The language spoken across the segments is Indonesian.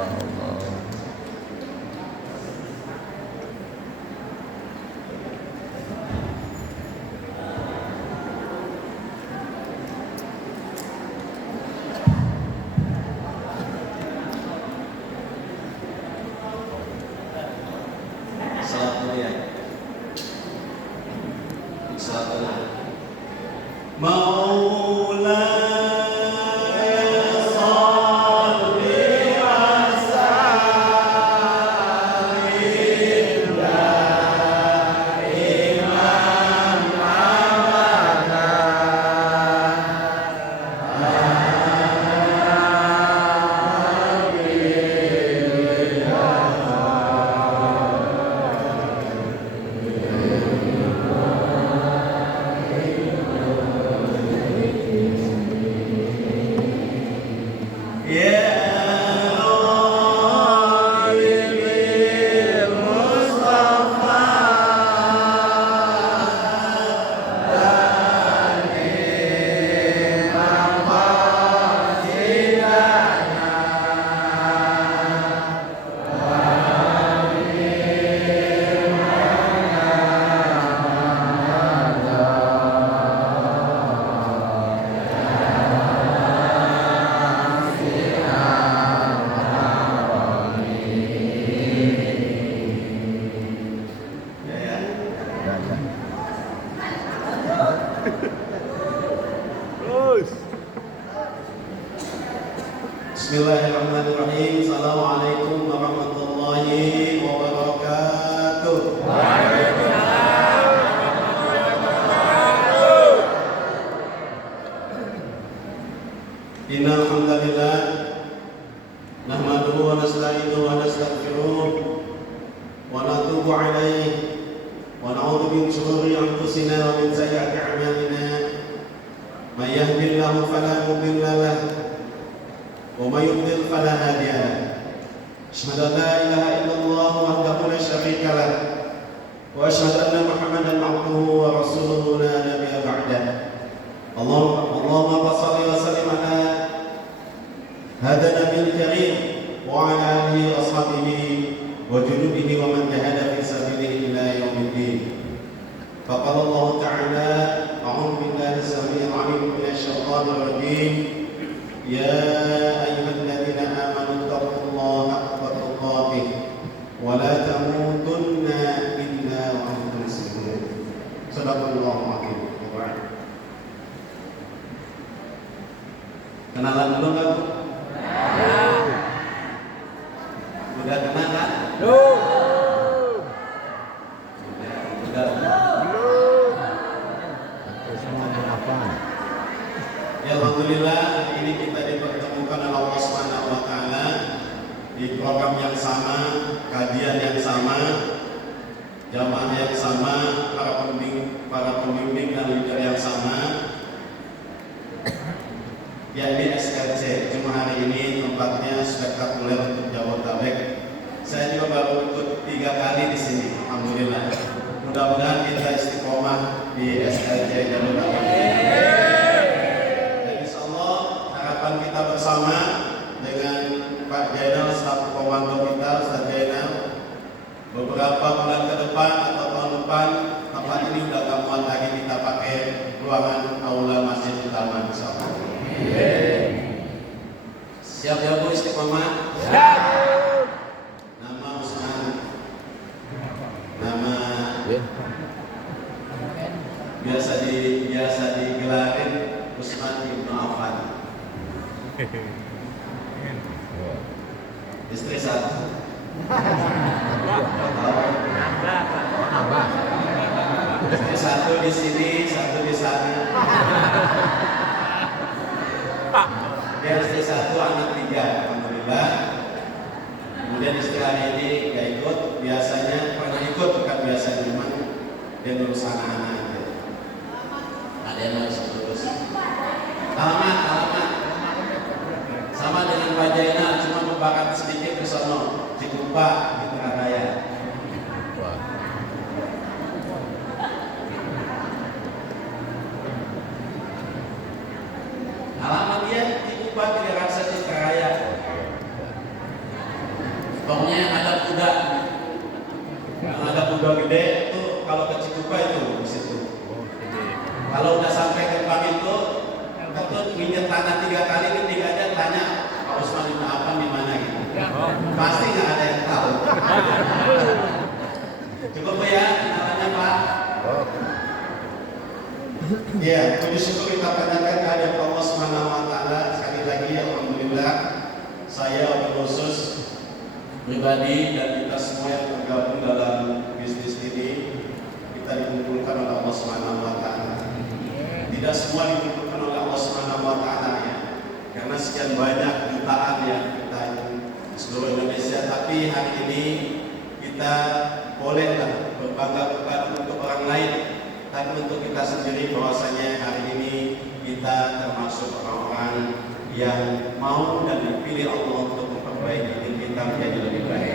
Allah. Salat dulu ya. Salat dulu. Bismillahirrahmanirrahim. Assalamualaikum warahmatullahi wabarakatuh. Innal hamdalillah nahmaduhu wa nasta'inuhu wa nastaghfiruh wa natubu ilaihi wa na'udzu min shururi anfusina wa min sayyiati a'malina. May yahdihillahu fala mudilla lahu ومن يضلل فلا هادي له أشهد أن لا إله إلا الله وحده لا شريك له وأشهد أن محمدا عبده ورسوله لا نبي بعده اللهم صل وسلم على هذا النبي الكريم وعلى آله وأصحابه وجنوده ومن جاهد في سبيله إلى يوم الدين فقال الله تعالى أعوذ بالله السميع العليم من الشيطان الرجيم يا أيها الذين آمنوا اتقوا الله حق تقاته ولا تموتن إلا وأنتم مسلمون صدق الله العظيم. Kenalan dulu nggak Bu? Udah kenal kan? Belum. Udah. Belum. Semua apa? Ya alhamdulillah hari ini kita dipertemukan oleh Allah Subhanahu wa taala di program yang sama, kajian yang sama, jamaah yang sama, para pembimbing dan leader yang sama, yakni SLC. Cuma hari ini tempatnya spektakuler untuk Jabodetabek. Saya juga baru ikut 3 kali di sini, alhamdulillah. Mudah-mudahan kita istiqomah di SLC Jabodetabek. Kita bersama dengan Pak Jainal selaku komando kita, Ustaz Jainal, beberapa bulan ke depan atau tahun depan tempat ini sudah gak muat lagi kita pakai ruangan aula masjid utama, insyaallah. Siap ya Bu istiqomah? Siap. Nama Usman, nama biasa digelarin Usman Ibnu Affan. Istri satu. Abah. Istri satu di sini, satu di sana. Ya istri satu, anak 3, alhamdulillah. Kemudian istri hari ini nggak ikut, biasanya pernah ikut, bukan biasanya memang dia ngurus anak-anak. Ada yang harus terus. Alamat. Sama dengan Pak Jainal, cuma membakar sedikit ke sono, Cikupa, Mitra Raya. Alamat dia Cikupa, tidak rasa Citra Raya. Cukup ya, namanya Pak. Oh. Ya, puji syukur kita panjatkan kehadirat Allah Subhanahu wa taala. Sekali lagi alhamdulillah saya khusus pribadi dan kita semua yang tergabung dalam bisnis ini kita dikumpulkan oleh Allah Subhanahu wa taala. Tidak semua dikumpulkan oleh Allah Subhanahu wa taala ya. Karena sekian banyak jutaan yang kita di seluruh Indonesia, tapi hari ini kita bolehlah berbangga-bangga untuk orang lain. Tapi untuk kita sendiri bahwasanya hari ini kita termasuk orang-orang yang mau dan dipilih Allah untuk memperbaiki diri kita menjadi lebih baik.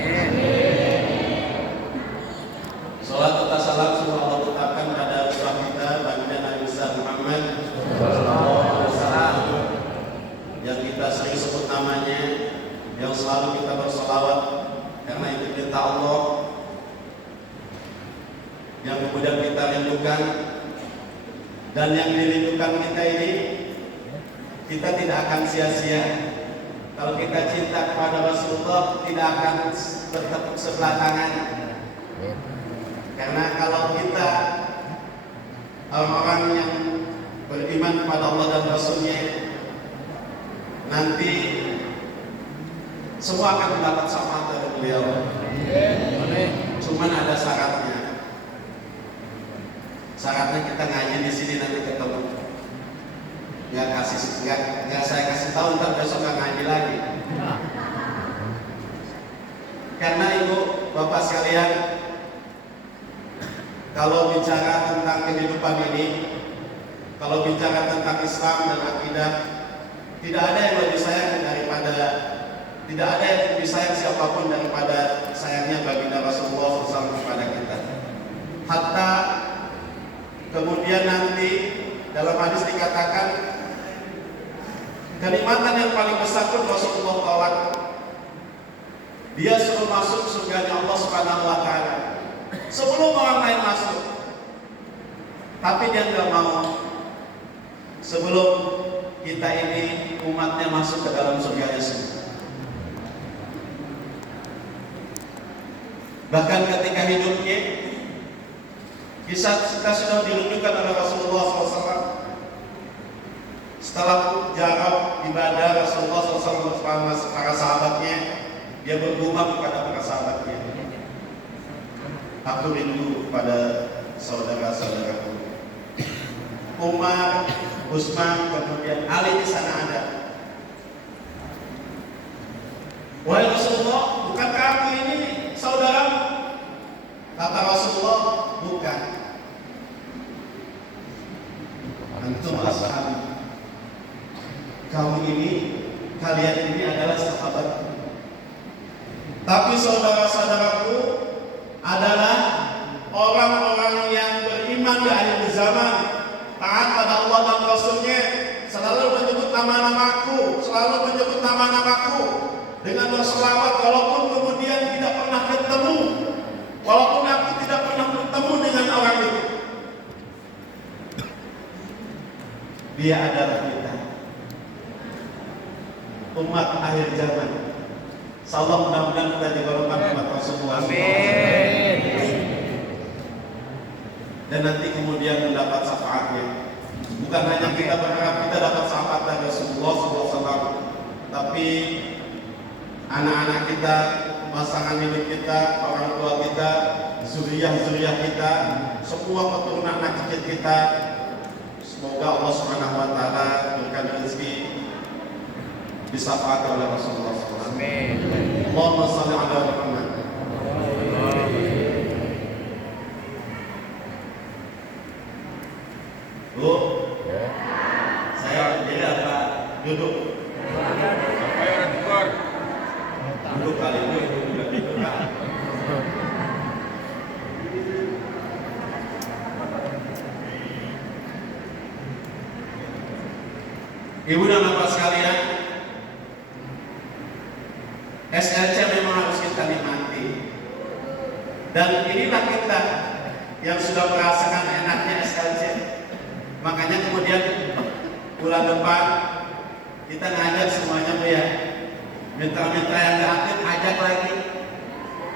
Salat serta salam semoga Allah tetapkan pada Rasul kita baginda Nabi Muhammad SAW yang kita sering sebut namanya, yang selalu kita bersolawat karena itu perintah Allah, yang kemudian kita rindukan, dan yang dirindukan kita ini kita tidak akan sia-sia. Kalau kita cinta kepada Rasulullah tidak akan bertepuk sebelah tangan. Karena kalau kita orang-orang yang beriman kepada Allah dan Rasulnya, nanti semua akan mendapat syafaat dari beliau. Cuman ada syaratnya. Syaratnya kita ngaji di sini nanti ketemu. Nggak saya kasih tahu ntar besok nggak ngaji lagi. Karena ibu bapak sekalian, kalau bicara tentang kehidupan ini, kalau bicara tentang Islam dan akidah, tidak ada yang lebih sayang daripada, tidak ada yang lebih sayang siapapun daripada sayangnya baginda Rasulullah SAW kepada kita. Hatta kemudian nanti dalam hadis dikatakan kenikmatan yang paling besar pun Rasulullah tolak. Dia suruh masuk surganya Allah Subhanahu wa taala sebelum orang lain masuk. Tapi dia nggak mau sebelum kita ini umatnya masuk ke dalam surganya sendiri. Bahkan ketika hidupnya kisah kita sudah ditunjukkan oleh Rasulullah SAW. Setelah jarak ibadah Rasulullah SAW bersama para sahabatnya, dia bergumam kepada para sahabatnya, aku rindu kepada saudara-saudaraku. Umar, Utsman, kemudian Ali di sana ada. Wahai Rasulullah, bukankah aku ini saudaramu? Kata Rasulullah, bukan. Antum ashabi. Kamu ini, kalian ini adalah sahabat. Tapi saudara-saudaraku adalah orang-orang yang beriman di akhir zaman, taat pada Allah dan Rasulnya, selalu menyebut nama-namaku, selalu menyebut nama-namaku dengan berselawat walaupun kemudian tidak pernah bertemu. Walaupun aku tidak pernah bertemu dengan orang itu, dia adalah kita, umat akhir zaman. Insyaallah mudah-mudahan kita digolongkan umat Rasulullah. Amin. Dan nanti kemudian mendapat syafaatnya. Bukan hanya kita berharap kita dapat syafaat dari Rasulullah SAW, tapi anak-anak kita, pasangan hidup kita, orang tua kita, zuriyah-zuriyah kita, semua keturunan anak cucu kita, semoga Allah Subhanahu wa taala berikan rezeki disyafaati oleh Rasulullah SAW. Amin. Allahumma shalli ala Muhammad. Bu, saya berdiri apa duduk? Duduk kali itu juga duduk kan? Ibu dan bapak sekalian, SLC memang harus kita nikmati. Dan inilah kita yang sudah merasakan enaknya SLC. Makanya kemudian bulan depan kita ngajak semuanya Bu ya, mitra-mitra yang gak aktif ajak lagi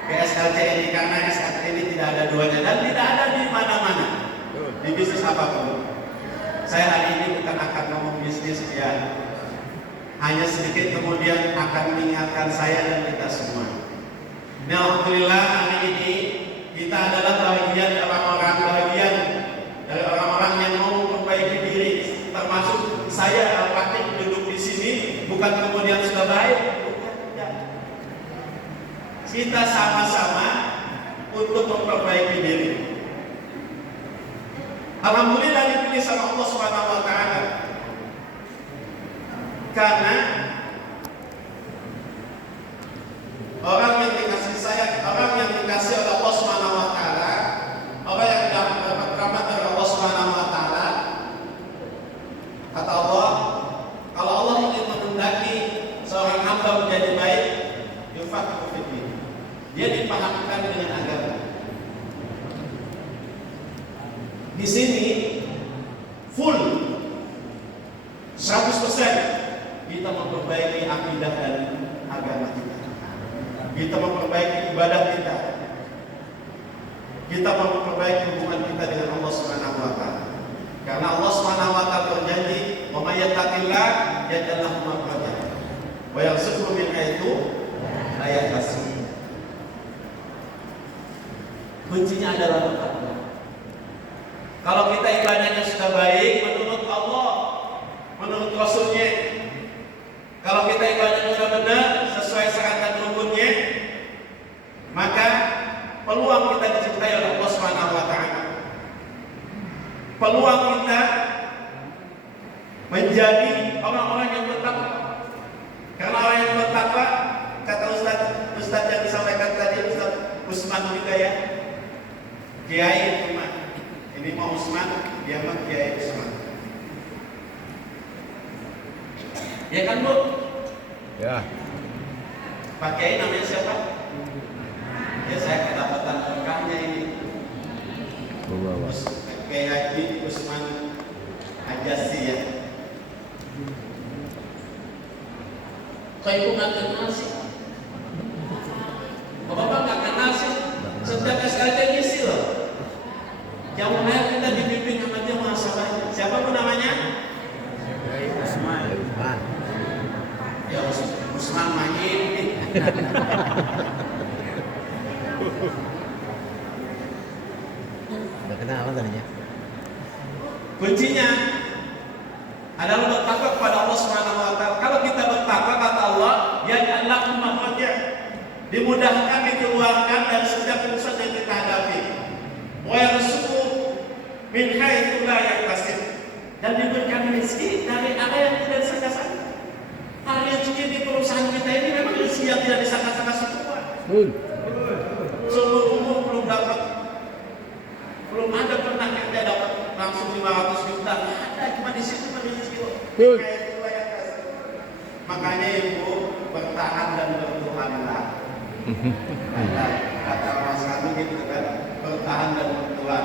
ke SLC ini, karena SLC ini tidak ada duanya dan tidak ada di mana-mana di bisnis apapun. Saya hari ini bukan akan ngomong bisnis ya, hanya sedikit kemudian akan mengingatkan saya dan kita semua. Nah, alhamdulillah hari ini kita adalah bagian dari orang-orang yang mau memperbaiki diri, termasuk saya Al-Fatih duduk di sini bukan kemudian sudah baik, bukan, tidak. Kita sama-sama untuk memperbaiki diri. Alhamdulillah dipilih sama Allah Subhanahu wa taala. Karena orang yang dikasih oleh Allah Subhanahu wa taala, orang yang dapat rahmat dari Allah Subhanahu wa taala. Kata Allah, kalau Allah ingin menghendaki seorang hamba menjadi baik, yufaqihu fiddin. Dia dipahamkan dengan agama. Di sini full 100% kita memperbaiki akidah dan agama kita. Kita memperbaiki ibadah kita. Kita memperbaiki hubungan kita dengan Allah Subhanahu wa taala. Karena Allah Subhanahu wa taala berjanji, "Wa may yattaqillah yaj'al lahu makhraja wa yarzuqhu min haitsu la yahtasib." Kuncinya adalah bertakwa. Kalau kita ibadahnya sudah baik menurut Allah, menurut Rasulnya, kalau kita ibadahnya sudah benar sesuai syarat dan rukunnya, maka peluang kita dicintai oleh Allah Subhanahu wa taala. Peluang kita menjadi orang-orang yang bertakwa. Karena orang yang bertakwa, kata Ustaz yang disampaikan tadi, Ustaz Usman juga ya, Kiai Usman. Ini mau Usman, dia mah Kiai Usman. Ya kan Bu? Ya. Pak Kiai namanya siapa? Ya saya kedapatan berkahnya ini. Kiai Haji Usman Ajasi ya. Kok ibu nggak kenal sih? Kok bapak nggak kenal sih? Setiap SKT ngisi loh. Yang mana kita dibimbing sama dia masalahnya. Siapa pun namanya? Usman. Ya Usman Mahim. Udah kenal apa tadinya? Kuncinya adalah bertakwa kepada Allah Subhanahu wa taala. Kalau kita bertakwa kata Allah, ya Allah makhraja. Dimudahkan, dikeluarkan dari setiap urusan yang kita hadapi. Wa yarzuqhu min haitsu la yahtasib. Dan diberikan rezeki dari arah yang tidak disangka-sangka. Hal rezeki di perusahaan kita ini memang rezeki yang tidak disangka-sangka semua. Seumur umur belum ada pernah kerja dapat langsung 500 juta. Ada cuma di situ rezeki. Makanya ibu bertahan dan bertuhanlah. Kata Mas Kami gitu kan, bertahan dan bertuhan.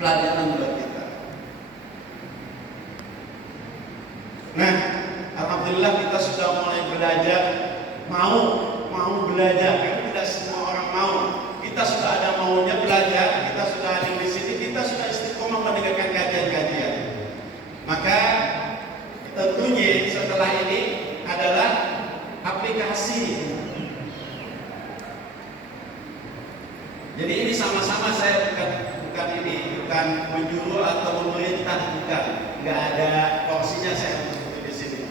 Pelajaran buat kita. Nah, alhamdulillah kita sudah mulai belajar, mau belajar. Karena tidak semua orang mau. Kita sudah ada maunya belajar, kita sudah ada di sini, kita sudah istiqomah mendengarkan kajian-kajian. Maka tentunya setelah ini adalah aplikasi. Jadi ini sama-sama saya bukan menjuru atau memerintah, bukan. Nggak ada porsinya saya untuk di sini.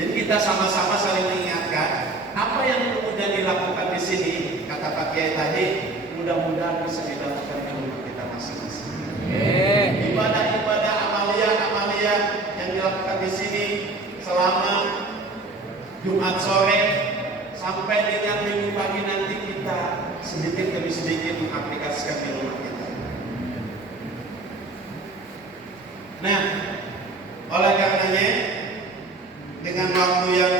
Jadi kita sama-sama saling mengingatkan apa yang kemudian dilakukan di sini. Kata Pak Kiai tadi, mudah-mudahan bisa dilakukan di rumah kita masing-masing. Ibadah-ibadah amalia yang dilakukan di sini selama Jumat sore sampai dengan Minggu pagi nanti kita sedikit demi sedikit mengaplikasikan di rumah kita. Nah, oleh karenanya dengan waktu yang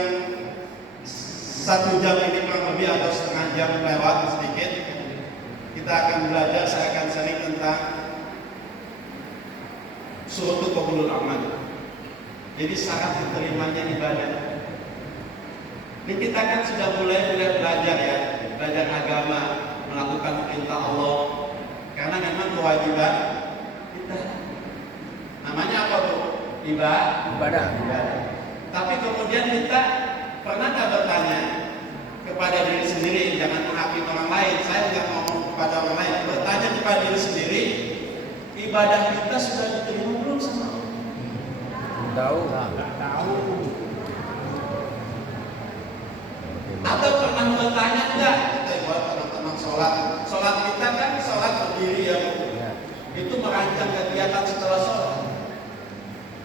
1 jam ini kurang lebih atau setengah jam lewat sedikit, kita akan belajar. Saya akan sharing tentang suatu qabulul amal. Jadi syarat diterimanya ibadah. Ini kita kan sudah mulai belajar ya. belajar agama, melakukan perintah Allah, karena memang kewajiban kita. Namanya apa tuh? Ibadah. Tapi kemudian kita pernahkah bertanya kepada diri sendiri, jangan menghakimi orang lain. Saya nggak ngomong kepada orang lain, bertanya kepada diri sendiri, ibadah kita sudah diterima belum sama Allah? Tahu. Atau pernah bertanya enggak? Kita buat teman-teman sholat kita kan sholat berdiri ya, itu merancang kegiatan setelah sholat.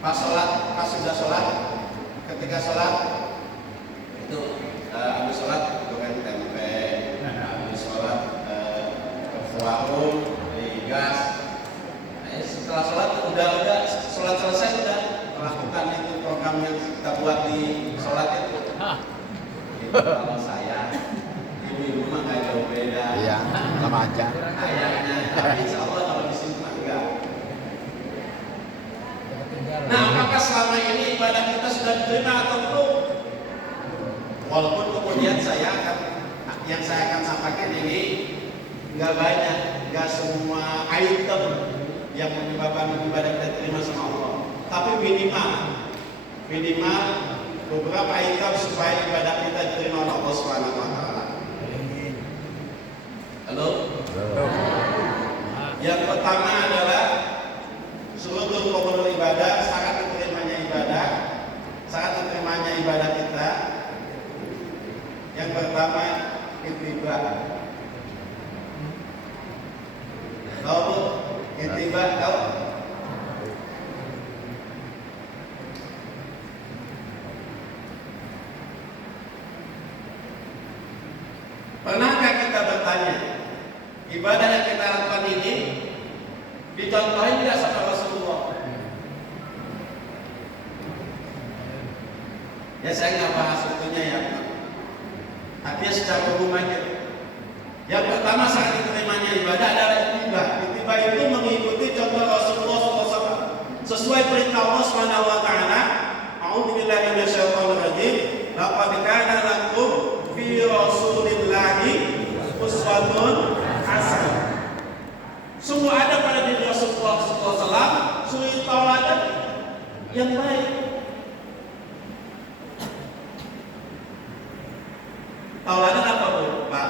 Pas sudah sholat, ketika sholat itu habis sholat goreng tempe, habis sholat ke warung, digas. Setelah sholat udah sholat selesai, udah melakukan itu program yang kita buat di sholat itu. Kalau saya, ibu-ibu mah nggak jauh beda. Iya, sama aja. Kayaknya, tapi insya Allah kalau di sini mah enggak. Nah, apakah selama ini ibadah kita sudah diterima atau belum? Walaupun kemudian yang saya akan sampaikan ini nggak banyak, nggak semua item yang menyebabkan ibadah kita diterima sama Allah. Tapi minimal beberapa item supaya ibadah kita diterima oleh Allah Subhanahu wa taala. Halo? Yang pertama adalah seluruh qabul ibadah, syarat diterimanya ibadah kita. Yang pertama ittiba. Tahu bu? Ittiba tahu? Pernahkah kita bertanya, ibadah yang kita lakukan ini dicontohin tidak sama Rasulullah? Ya saya nggak bahas itunya ya, artinya secara umum aja. Yang pertama saat diterimanya ibadah adalah ittiba. Ittiba itu mengikuti contoh Rasulullah SAW sesuai perintah Allah Subhanahu Wa Taala. A'udzubillahi minasyaitonir rajim. Laqad kana lakum fi Rasulillahi uswatun hasanah. Sungguh ada pada diri Rasulullah SAW suri tauladan yang baik. Tauladan apa bu, Pak?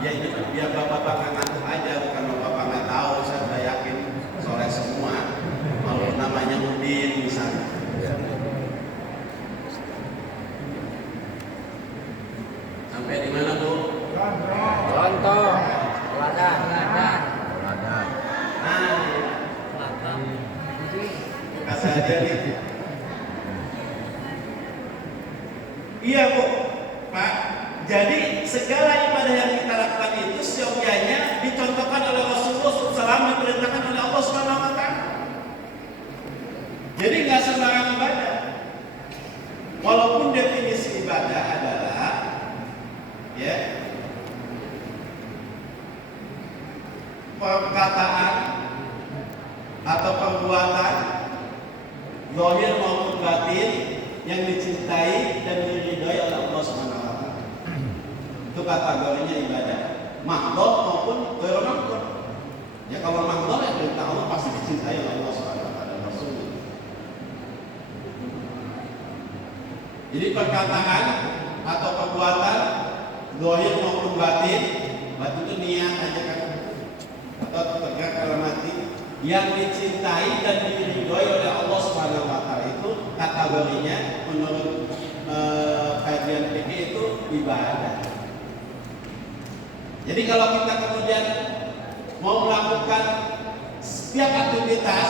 Ya ini biar bapak-bapak ngantuk aja, bukan bapak nggak tahu. Saya sudah yakin sore semua. Kalau namanya Udin misalnya. Sampai di mana bu? Contoh. Teladan. Buka saja nih. Iya bu, Pak. Jadi segala ibadah yang kita lakukan itu seyogyanya dicontohkan oleh Rasulullah SAW, diperintahkan oleh Allah Subhanahu Wa Taala. Jadi nggak sembarang ibadah. Walaupun definisi ibadah adalah ya perkataan atau perbuatan zahir maupun batin yang dicintai dan diridhai oleh Allah Subhanahu wa taala. Itu kategorinya ibadah. Mahdhah maupun ghairu mahdhah. Ya kalau mahdhah ya perintah Allah pasti dicintai oleh Allah Subhanahu wa taala dan Rasulnya. Jadi perkataan atau perbuatan zahir maupun batin itu niat aja kan, atau tegak dalam hati yang dicintai dan diridhoi oleh Allah Subhanahu wa taala, itu kategorinya menurut kajian fikih itu ibadah. Jadi kalau kita kemudian mau melakukan setiap aktivitas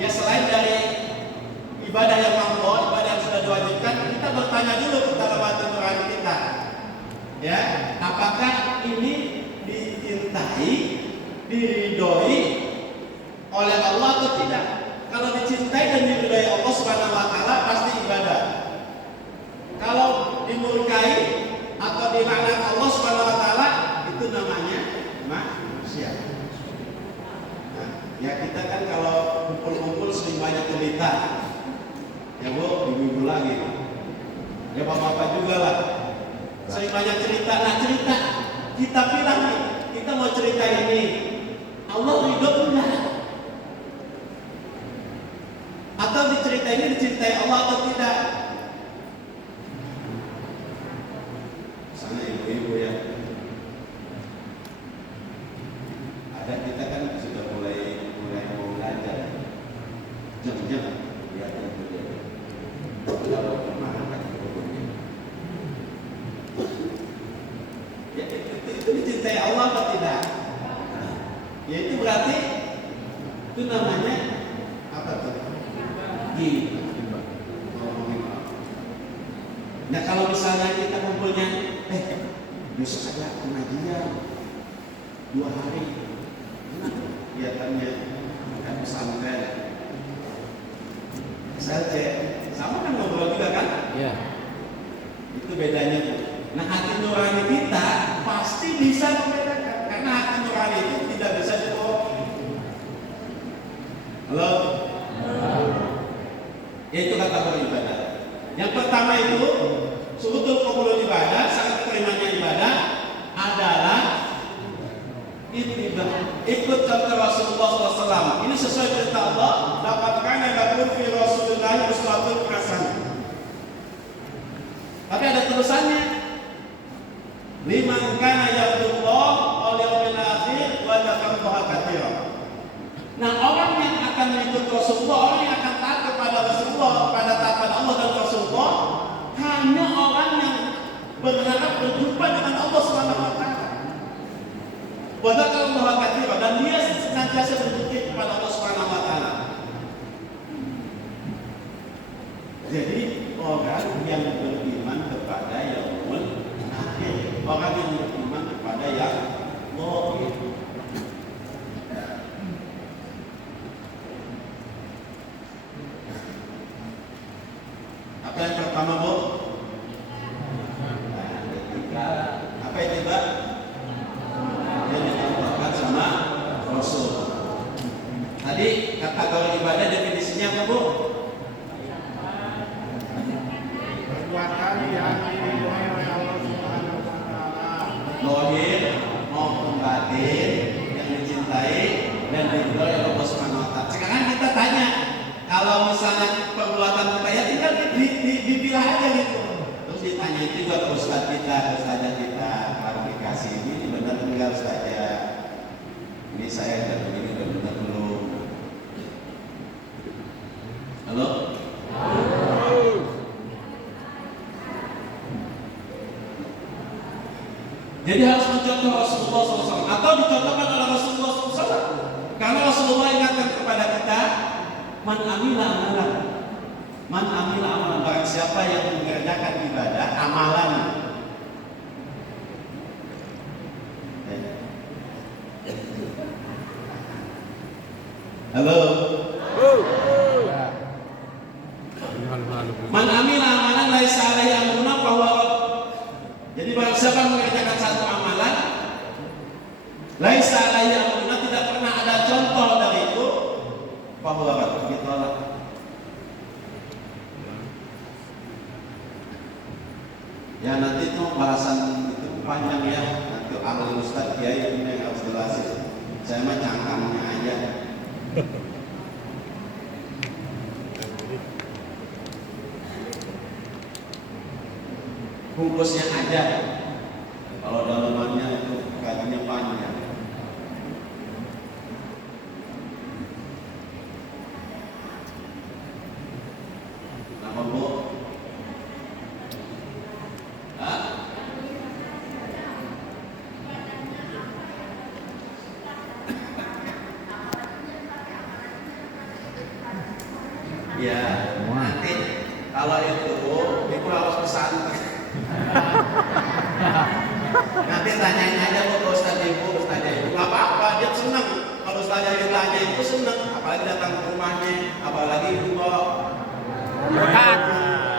ya selain dari ibadah yang mampu, ibadah yang sudah diwajibkan, kita bertanya dulu kepada hati nurani kita. Ya, apakah ini dicintai, diridhoi oleh Allah atau tidak? Kalau dicintai dan diridhoi Allah Subhanahu wa taala pasti ibadah. Kalau dimurkai atau dilaknat Allah Subhanahu wa taala itu namanya maksiat. Nah, ya kita kan kalau kumpul-kumpul sering banyak cerita. Ya bu, ibu lagi. Ya bapak-bapak juga lah. Sering banyak cerita. Nah cerita kita bilang nih, kita mau cerita ini, Allah ridho enggak? Atau dicerita ini diceritai Allah atau tidak? Sana ibu-ibu ya. Ada kita kan sudah mulai mau belajar. Jangan-jangan lihat yang terjadi. Kalau kemarin kan ya, itu dicintai Allah atau tidak? Ya itu berarti itu namanya apa tuh? Gimana? Nah kalau misalnya kita kumpulnya, besok ada pengajian 2 hari, kelihatannya kan pesantren. Saja, sama kan ngobrol juga kan? Iya. Itu bedanya tuh. Nah hati nurani kita pasti bisa membedakan, karena hati nurani itu tidak bisa dibohongi. Halo? Itu kata beribadah. Yang pertama itu suhutul qabulul ibadah, sangat terimanya ibadah adalah ittiba, ikut contoh Rasulullah SAW. Ini sesuai perintah Allah. Dapatkan lakum fi Rasulillah uswatun hasanah. Tapi ada tulisannya. Liman kana yarjullah wal yawmil akhir wa dzakarallaha katsiran. Nah, orang yang akan mengikut Rasulullah, orang yang akan taat kepada Rasulullah, pada taat pada Allah dan Rasulullah, hanya orang yang berharap berjumpa dengan Allah Subhanahu wa taala. Wa dzakarallaha katsiran, dan dia senantiasa berzikir kepada Allah Subhanahu wa taala. Jadi orang yang beriman kepada yaumul akhir, orang yang beriman kepada yang gaib. Apa yang pertama, Bu? Apa itu, Mbak? Yang dicontohkan sama Rasul. Tadi kategori ibadah definisinya apa, Bu? Perbuatan yang diridhoi oleh Allah Subhanahu wa taala. Zahir maupun batin yang dicintai dan diridhoi oleh Allah Subhanahu wa taala. Sekarang kita tanya, kalau misalnya perbuatan kita ya tinggal dipilah aja gitu. Terus ditanya itu juga ke ustaz kita, ke ustazah kita, klarifikasi ini benar enggak ustazah? Ini saya dan begini udah benar belum? Halo? Jadi harus mencontoh Rasulullah SAW atau dicontohkan oleh Rasulullah SAW. Karena Rasulullah ingatkan kepada kita, man amila amalan, man amila amalan, barang siapa yang mengerjakan ibadah amalan. Halo. Man amila amalan laisa alaihi amruna fahuwa radd. Jadi barang siapa mengerjakan satu amalan laisa alaihi amruna, tidak pernah ada contoh dari itu, fahuwa radd, ditolak. Ya nanti itu bahasan itu panjang ya, nanti ahli ustaz kiai ini yang harus jelasin. Saya mah cangkangnya aja. Bungkusnya aja. Kalau dalamannya itu kakinya panjang. Nama Bu? Hah? Ya, nanti kalau itu harus pesan. Nanti tanyain aja ke Ustaz Ibu, nggak apa-apa, dia senang. Kalau Ustaz Ibu tanya itu senang, apalagi datang ke rumahnya, apalagi Ibu bawa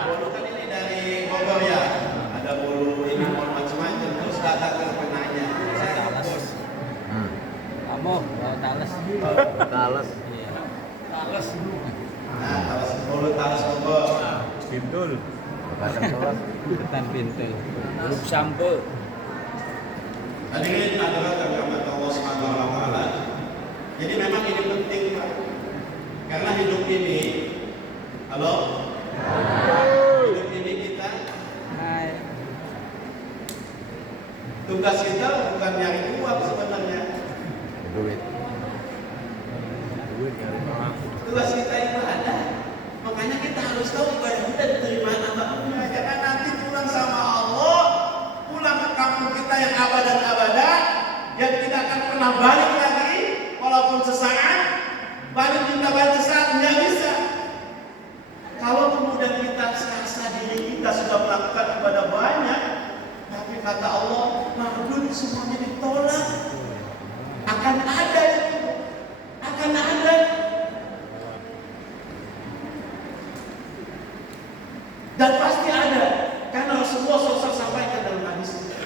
bolu kan ini dari Bogor ya, ada bolu ini macam-macam, terus datang ke penanya, saya bos. Kamu talas. Talas. Talas. Nah, talas bolu talas Bogor. Pintul. Pasang sholat. Ketan pintel. Belum sampai. Hadirin adalah kalimat Allah Subhanahu wa taala. Jadi memang ini penting, Pak. Karena hidup ini, halo? Hidup ini kita, tugas kita bukan nyari uang sebenarnya. Duit. Tugas kita ibadah. Makanya kita harus tahu ibadah kita diterima nama-Nya. Jangan nanti pulang sama Allah, pulang ke kampung kita yang abadan abadan, yang tidak akan pernah balik lagi, walaupun sesaat, balik sesaat nggak bisa. Kalau kemudian kita serasa diri kita sudah melakukan ibadah banyak, tapi kata Allah, mardud semuanya ditolak. Akan ada itu, akan ada. Dan pasti ada, karena Rasulullah SAW sampaikan dalam hadis ini.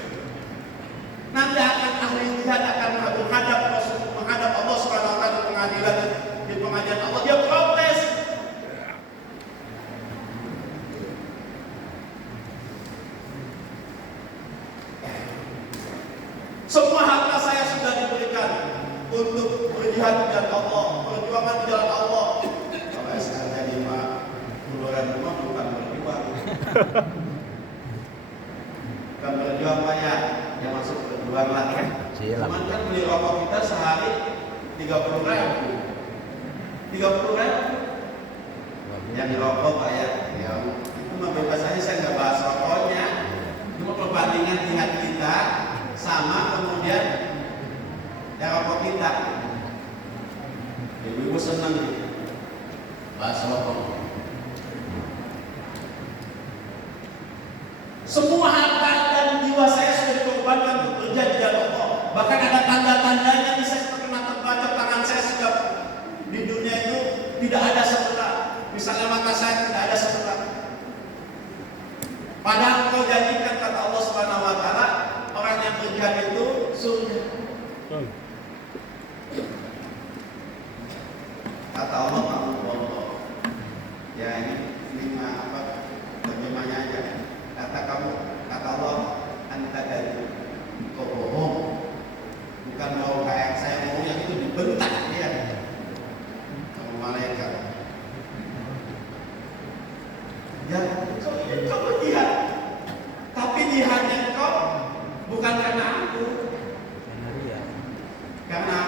Nanti akan ahli jihad akan menghadap Allah Subhanahu wa taala di pengadilan, di pengadilan Allah, dia protes. Semua harta saya sudah diberikan untuk berjihad di jalan Allah, perjuangan di jalan Allah. Kalau saya jadi keluaran rumah bukan berjuang. Bukan berjuang Pak ya, yang masuk berjuang lah. Cuman kan beli rokok kita sehari 30.000. 30.000. Yang rokok Pak ya, itu mah bebas aja, saya nggak bahas rokoknya. Cuma perbandingan jihad kita sama kemudian yang rokok kita. Ibu-ibu senang bahas rokok. Semua harta dan jiwa saya sudah dikorbankan untuk kerja di jalan Allah. Bahkan ada tanda-tandanya bisa pernah terbaca, tangan saya sudah di dunia itu tidak ada sebelah. Misalnya mata saya tidak ada sebelah. Padahal kau janjikan kata Allah Subhanahu wa taala, orang yang berjihad itu surga. Kata Allah, ya ini apa terjemahnya aja. Kata Allah, anta dari kau bohong. Bukan mau kayak saya ngomong yang itu dibentak ya sama malaikat. Ya, kau berjihad, tapi jihadnya kau bukan karena aku, karena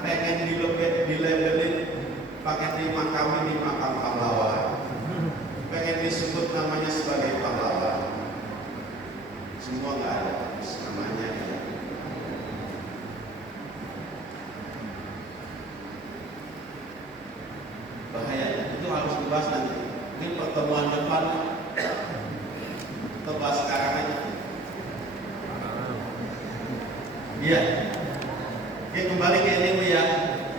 pengen dilabelin pakai di makam pahlawan, pengen disebut namanya sebagai pahlawan. Semua nggak ada namanya. Bahaya, itu harus dibahas nanti. Mungkin pertemuan depan atau bahas sekarang aja. Iya. Oke, kembali ke ini Bu ya.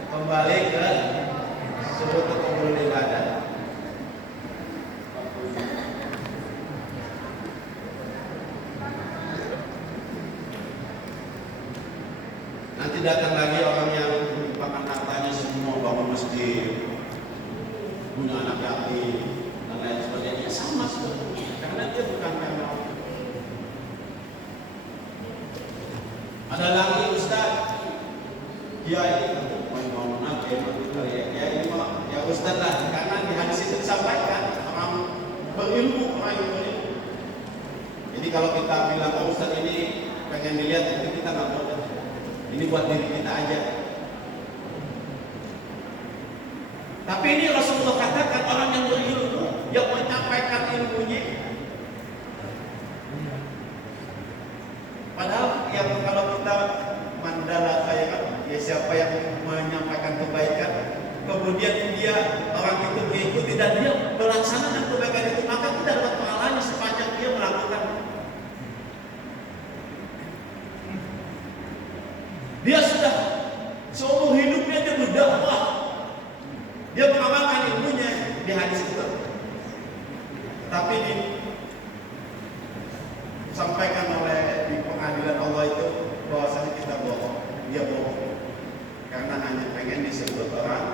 Kembali ke sebut kumul ibadah. Nanti datang lagi orang yang menyumbangkan hartanya semua, bangun masjid, punya anak yatim dan lain sebagainya, sama sebetulnya, karena dia bukan karena. Ada lagi Ustaz, Kiai, mau nanti ya Ustaz lah, karena di hadis itu disampaikan orang berilmu, orang yang berilmu. Jadi kalau kita bilang oh Ustaz ini pengen dilihat, itu kita nggak boleh. Ini buat diri kita aja. Tapi ini Rasulullah katakan orang yang berilmu, yang menyampaikan ilmunya. Padahal yang kalau kita mandala kayak ya siapa yang menyampaikan kebaikan, kemudian dia orang itu mengikuti dan dia melaksanakan kebaikan itu, maka kita dapat pahalanya sepanjang dia melakukan. Dia sudah seumur hidupnya dia berdakwah, dia mengamalkan ilmunya di hadis itu. Tapi disampaikan oleh di pengadilan Allah itu bahwasanya kita bohong, dia bohong karena hanya pengen disebut orang